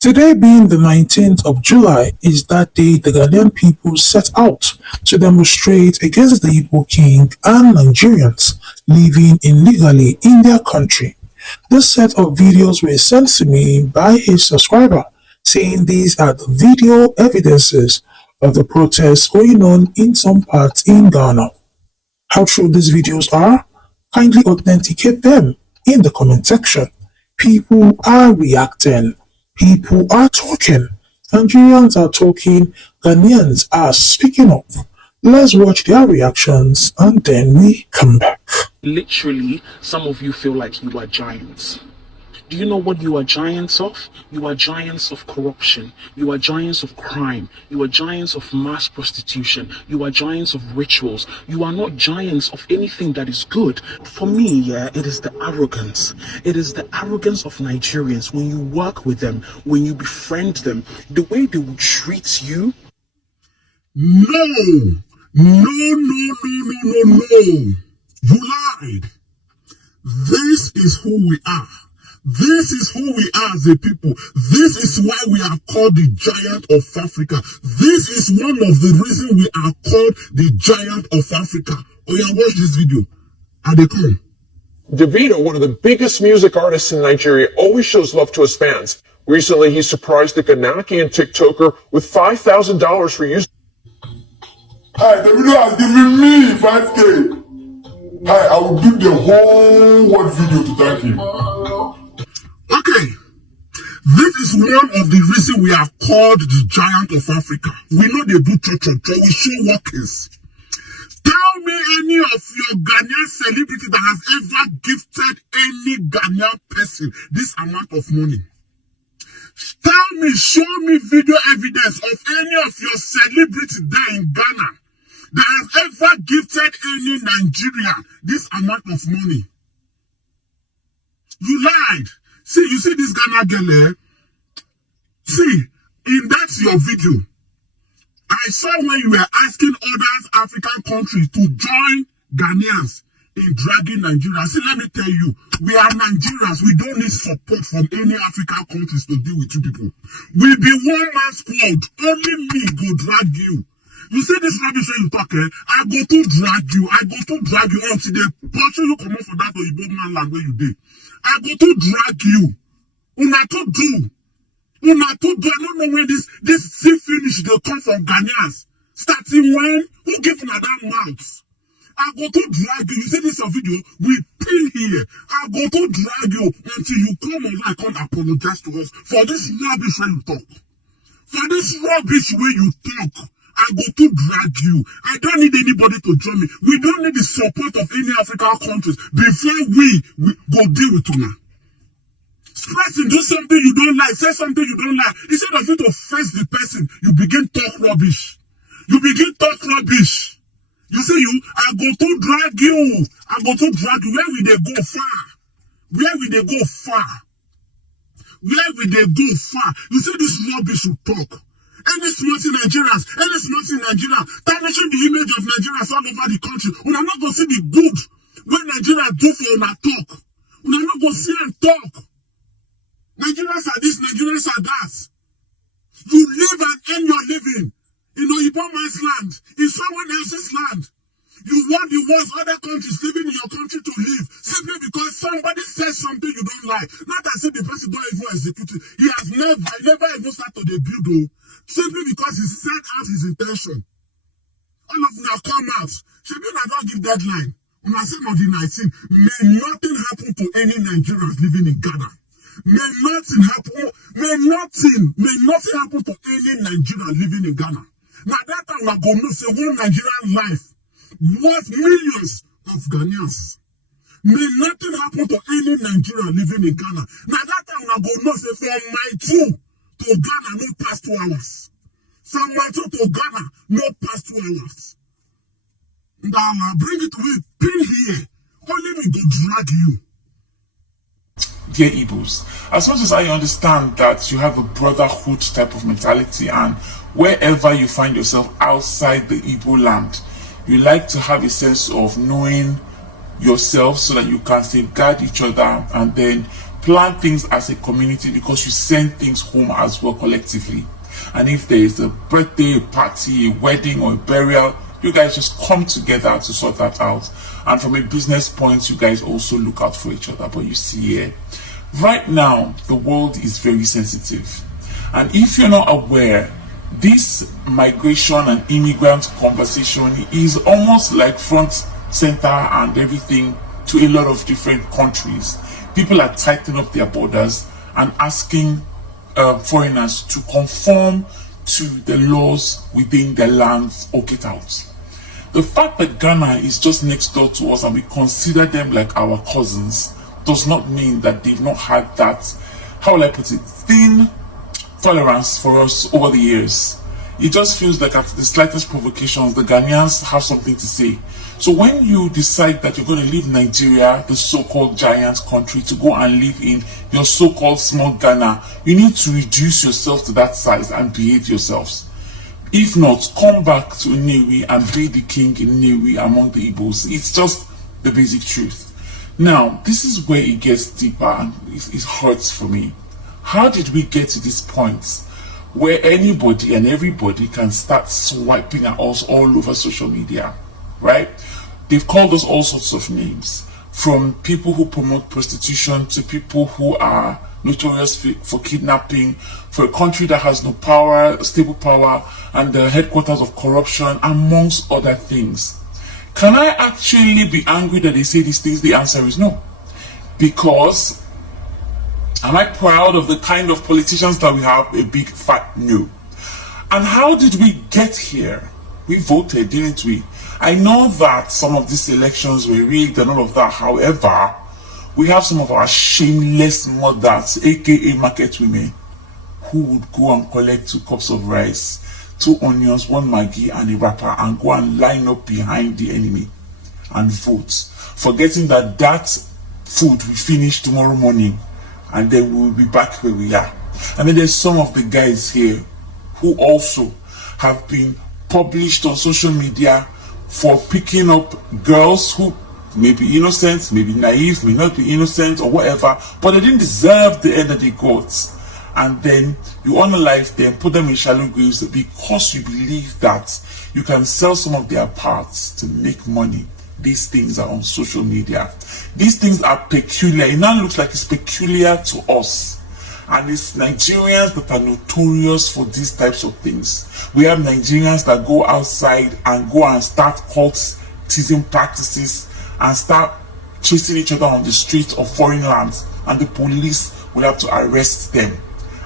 Today being the 19th of July is that day the Ghanaian people set out to demonstrate against the Igbo King and Nigerians living illegally in their country. This set of videos were sent to me by a subscriber saying these are the video evidences of the protests going on in some parts in Ghana. How true these videos are? Kindly authenticate them in the comment section. People are reacting. People are talking. Nigerians are talking. Ghanaians are speaking up. Let's watch their reactions and then we come back. Literally, some of you feel like you are giants. Do you know what you are giants of? You are giants of corruption. You are giants of crime. You are giants of mass prostitution. You are giants of rituals. You are not giants of anything that is good. For me, it is the arrogance. It is the arrogance of Nigerians when you work with them, when you befriend them, the way they will treat you. No. You lied. This is who we are. This is who we are as a people. This is why we are called the giant of Africa. This is one of the reasons we are called the giant of Africa. Oh yeah, watch this video. And they come. Davido, one of the biggest music artists in Nigeria, always shows love to his fans. Recently, he surprised the Ghanaian TikToker with $5,000 for using. Hi, Davido has given me 5K. Hi, I will give the whole world video to thank him. Okay, this is one of the reasons we are called the giant of Africa. We know they do church, we show workers. Tell me any of your Ghanaian celebrity that has ever gifted any Ghanaian person this amount of money. Tell me, show me video evidence of any of your celebrity there in Ghana that has ever gifted any Nigerian this amount of money. You lied. See, you see this Ghana girl, eh? See, in that your video, I saw when you were asking other African countries to join Ghanaians in dragging Nigeria. See, let me tell you, we are Nigerians. We don't need support from any African countries to deal with you people. We be one man squad. Only me go drag you. You see this rubbish when you talk, eh? I go to drag you. Until they pursue you come out for that Igbo man land where you did. I go to drag you. Una to do. I don't know when this see finish they come from Ghanaians. Starting when? Who give una that mouth? I go to drag you. You see this video? We pin here. I go to drag you until you come online and apologize to us for this rubbish when you talk. For this rubbish when you talk. I go to drag you. I don't need anybody to join me. We don't need the support of any African countries before we go deal with you. Person, do something you don't like, say something you don't like. Instead of you to face the person, you begin talk rubbish. You see you, I go to drag you. Where will they go far? You see this rubbish you talk. Any smart Nigerians, tarnishing the image of Nigerians all over the country. We are not going to see the good when Nigeria do for una talk. We are not going to see and talk. Nigerians are this, Nigerians are that. You live and earn your living in Igbo man's land, in someone else's land. You want the ones other countries living in your country to live simply because somebody says something you don't like. Not as if the person don't even execute it. He has never even started the build though. Simply because he set out his intention. All of them have come out. Should you not give deadline? On the same of the 19th, may nothing happen to any Nigerians living in Ghana. May nothing happen to any Nigerian living in Ghana. Now that time we're going to say one Nigerian life worth millions of Ghanaians. May nothing happen to any Nigerian living in Ghana. Now that time we're going to say from my two to Ghana no past 2 hours. From my two to Ghana no past 2 hours. Now bring it to me, pin here. Only me go drag you. Dear Igbos, as much as I understand that you have a brotherhood type of mentality and wherever you find yourself outside the Igbo land, you like to have a sense of knowing yourself so that you can safeguard each other and then plan things as a community because you send things home as well collectively. And if there is a birthday, a party, a wedding, or a burial, you guys just come together to sort that out. And from a business point, you guys also look out for each other. But you see here, right now, the world is very sensitive. And if you're not aware, this migration and immigrant conversation is almost like front, center, and everything to a lot of different countries. People are tightening up their borders and asking foreigners to conform to the laws within their lands or get out. The fact that Ghana is just next door to us and we consider them like our cousins does not mean that they've not had that, how will I put it, thin tolerance for us over the years. It just feels like at the slightest provocations, the Ghanaians have something to say. So when you decide that you're going to leave Nigeria, the so-called giant country, to go and live in your so-called small Ghana, you need to reduce yourself to that size and behave yourselves. If not, come back to Nnewi and be the king in Nnewi among the Igbos. It's just the basic truth. Now, this is where it gets deeper and it hurts for me. How did we get to this point where anybody and everybody can start swiping at us all over social media, right? They've called us all sorts of names, from people who promote prostitution to people who are notorious for kidnapping, for a country that has no power, stable power, and the headquarters of corruption, amongst other things. Can I actually be angry that they say these things? The answer is no. Because am I proud of the kind of politicians that we have? A big fat no. And how did we get here? We voted, didn't we? I know that some of these elections were rigged and all of that. However, we have some of our shameless mothers, aka market women, who would go and collect 2 cups of rice, 2 onions, 1 Maggi, and a wrapper, and go and line up behind the enemy and vote, forgetting that that food will finish tomorrow morning and then we'll be back where we are. And then there's some of the guys here who also have been published on social media for picking up girls who may be innocent, may be naive, may not be innocent or whatever, but they didn't deserve the end that they got. And then you unalive them, put them in shallow graves because you believe that you can sell some of their parts to make money. These things are on social media. These things are peculiar. It now looks like it's peculiar to us. And it's Nigerians that are notorious for these types of things. We have Nigerians that go outside and go and start cultism practices and start chasing each other on the streets of foreign lands, and the police will have to arrest them.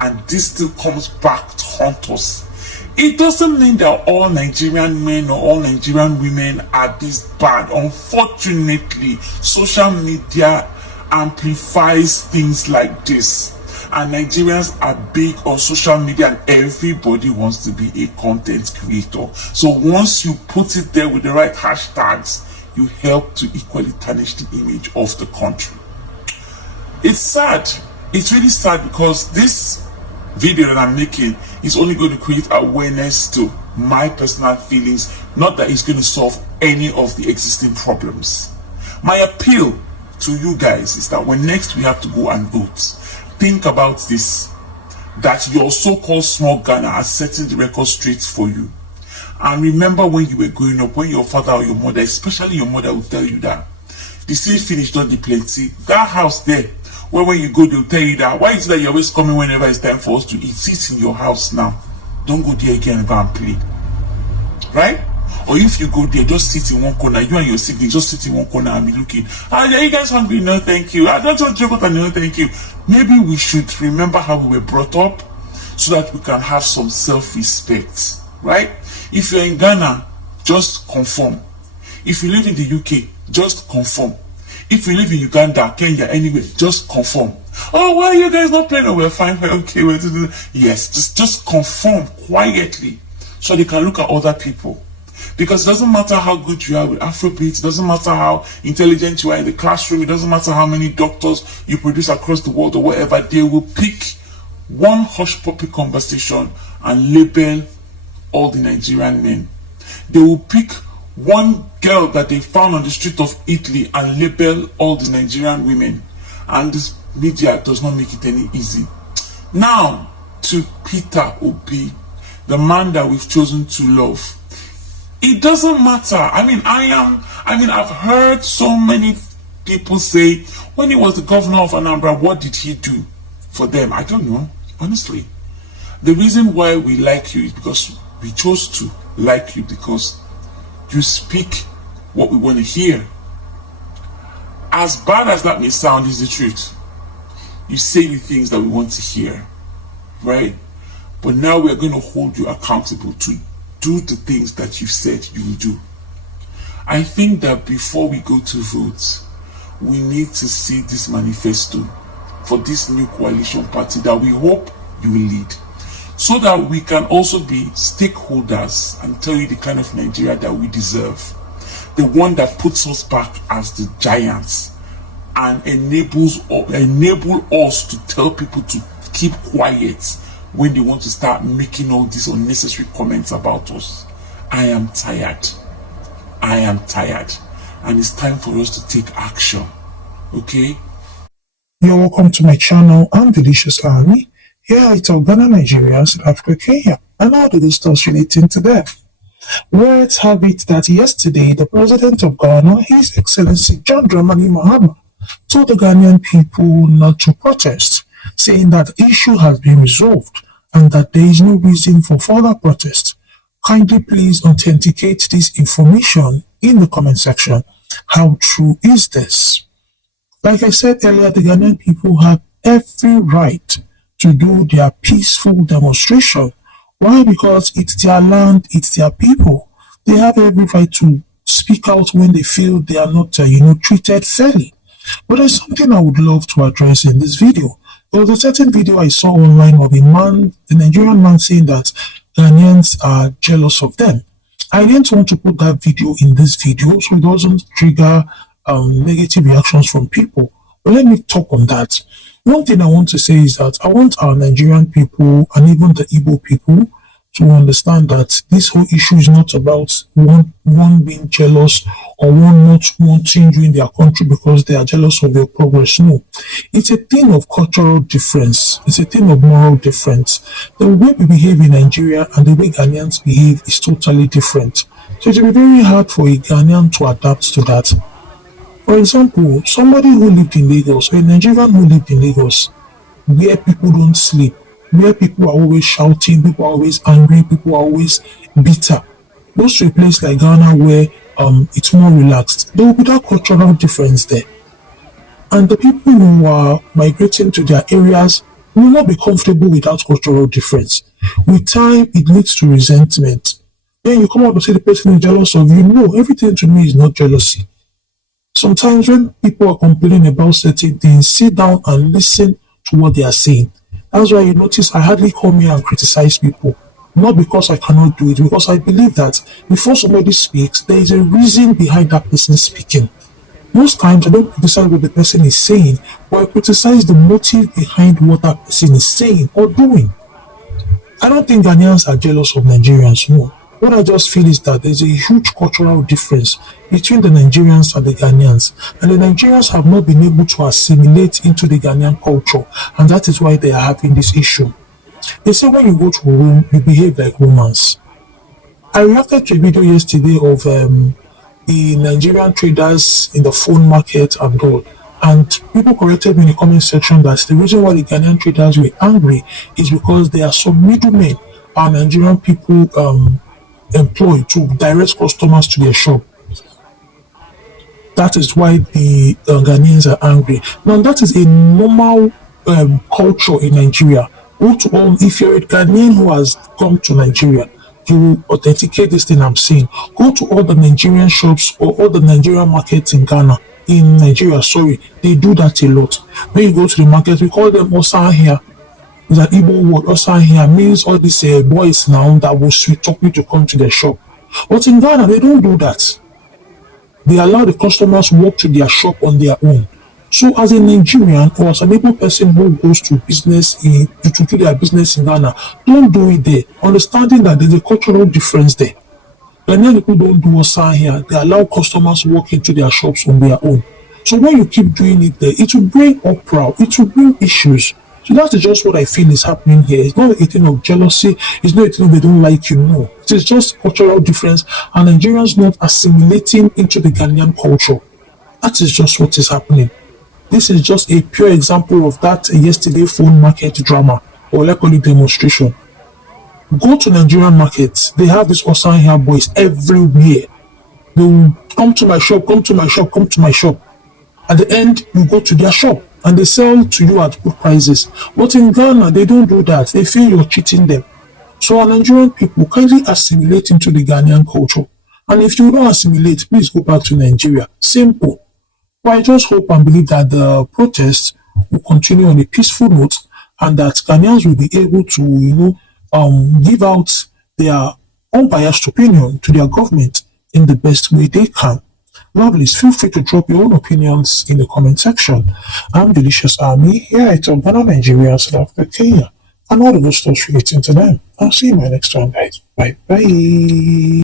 And this still comes back to haunt us. It doesn't mean that all Nigerian men or all Nigerian women are this bad. Unfortunately, social media amplifies things like this. And Nigerians are big on social media and everybody wants to be a content creator. So once you put it there with the right hashtags, you help to equally tarnish the image of the country. It's sad. It's really sad because this video that I'm making is only going to create awareness to my personal feelings, not that it's going to solve any of the existing problems. My appeal to you guys is that when next we have to go and vote, think about this, that your so-called small Ghana are setting the record straight for you. And remember when you were growing up, when your father or your mother, especially your mother, will tell you that the seed finish, not the plenty. That house there, where when you go, they'll tell you that, why is it that you're always coming whenever it's time for us to eat? Sit in your house now. Don't go there again and go and play. Right? Or if you go there, just sit in one corner. You and your siblings just sit in one corner and be looking. Are you guys hungry? No, thank you. I don't want chocolate. No, thank you. Maybe we should remember how we were brought up so that we can have some self-respect. Right? If you're in Ghana, just conform. If you live in the UK, just conform. If you live in Uganda, Kenya, anywhere, just conform. Oh, why are you guys not playing? Oh, we're fine. We're okay. Yes, just conform quietly so they can look at other people. Because it doesn't matter how good you are with Afrobeat, it doesn't matter how intelligent you are in the classroom, it doesn't matter how many doctors you produce across the world or whatever, they will pick one hush puppy conversation and label all the Nigerian men. They will pick one girl that they found on the street of Italy and label all the Nigerian women. And this media does not make it any easy. Now, to Peter Obi, the man that we've chosen to love. It doesn't matter. I've heard so many people say, when he was the governor of Anambra, what did he do for them? I don't know, honestly. The reason why we like you is because we chose to like you, because you speak what we want to hear. As bad as that may sound, is the truth. You say the things that we want to hear, right? But now we're going to hold you accountable to do the things that you said you will do. I think that before we go to vote, we need to see this manifesto for this new coalition party that we hope you will lead, so that we can also be stakeholders and tell you the kind of Nigeria that we deserve. The one that puts us back as the giants and enable us to tell people to keep quiet when they want to start making all these unnecessary comments about us. I am tired. And it's time for us to take action. Okay? You're welcome to my channel. I'm Delicious Army. Here I talk Ghana, Nigeria, South Africa, Kenya, and all the stuff relating to them. Let's have it that yesterday, the president of Ghana, His Excellency John Dramani Mahama, told the Ghanaian people not to protest, saying that the issue has been resolved and that there is no reason for further protest. Kindly please authenticate this information in the comment section. How true is this? Like I said earlier, the Ghanaian people have every right to do their peaceful demonstration. Why? Because it's their land, it's their people. They have every right to speak out when they feel they are not, treated fairly. But there's something I would love to address in this video. There was a certain video I saw online of a Nigerian man saying that Ghanaians are jealous of them. I didn't want to put that video in this video so it doesn't trigger negative reactions from people. But let me talk on that. One thing I want to say is that I want our Nigerian people and even the Igbo people to understand that this whole issue is not about one being jealous or one not wanting you in their country because they are jealous of your progress. No, it's a thing of cultural difference. It's a thing of moral difference. The way we behave in Nigeria and the way Ghanaians behave is totally different. So it will be very hard for a Ghanaian to adapt to that. For example, somebody who lived in Lagos, or a Nigerian who lived in Lagos, where people don't sleep, where people are always shouting, people are always angry, people are always bitter, goes to a place like Ghana where it's more relaxed. There will be that cultural difference there. And the people who are migrating to their areas will not be comfortable with that cultural difference. With time, it leads to resentment. Then you come out and say the person is jealous of you. No, everything to me is not jealousy. Sometimes when people are complaining about certain things, sit down and listen to what they are saying. That's why you notice I hardly come here and criticize people. Not because I cannot do it, because I believe that before somebody speaks, there is a reason behind that person speaking. Most times I don't criticize what the person is saying, but I criticize the motive behind what that person is saying or doing. I don't think Ghanaians are jealous of Nigerians, no. What I just feel is that there's a huge cultural difference between the Nigerians and the Ghanaians, and the Nigerians have not been able to assimilate into the Ghanaian culture, and that is why they are having this issue. They say when you go to Rome, you behave like Romans. I reacted to a video yesterday of the Nigerian traders in the phone market and all, and people corrected me in the comment section that the reason why the Ghanaian traders were angry is because there are some middlemen our Nigerian people employ to direct customers to their shop. That is why the Ghanaians are angry. Now that is a normal culture in Nigeria. If you're a Ghanaian who has come to Nigeria, you will authenticate this thing I'm saying. Go to all the Nigerian shops or all the Nigerian markets in Nigeria, they do that a lot. When you go to the market, we call them Osan here. It's an Igbo word. Osan here means all these boys now that will sweet talk you to come to their shop. But in Ghana, they don't do that. They allow the customers to walk to their shop on their own. So as a Nigerian or as an Igbo person who goes to business to do their business in Ghana, don't do it there, understanding that there's a cultural difference there. Ghanaian people don't do Osan here. They allow customers to walk into their shops on their own. So when you keep doing it there, it will bring uproar, it will bring issues. So that is just what I feel is happening here. It's not a thing of jealousy, it's not a thing of they don't like you, no. It is just cultural difference and Nigerians not assimilating into the Ghanaian culture. That is just what is happening. This is just a pure example of that yesterday phone market drama, or let's call it demonstration. Go to Nigerian markets, they have these Osan hair boys everywhere. They will come to my shop, come to my shop, come to my shop. At the end, you go to their shop and they sell to you at good prices. But in Ghana, they don't do that. They feel you're cheating them. So our Nigerian people kindly assimilate into the Ghanaian culture. And if you don't assimilate, please go back to Nigeria. Simple. But I just hope and believe that the protests will continue on a peaceful note and that Ghanaians will be able to, give out their unbiased opinion to their government in the best way they can. Lovelies, feel free to drop your own opinions in the comment section. I'm Delicious Army, here I talk Ghana, Nigeria, South Africa, Kenya, and all the good stuff relating to them. I'll see you in my next one, guys. Bye bye.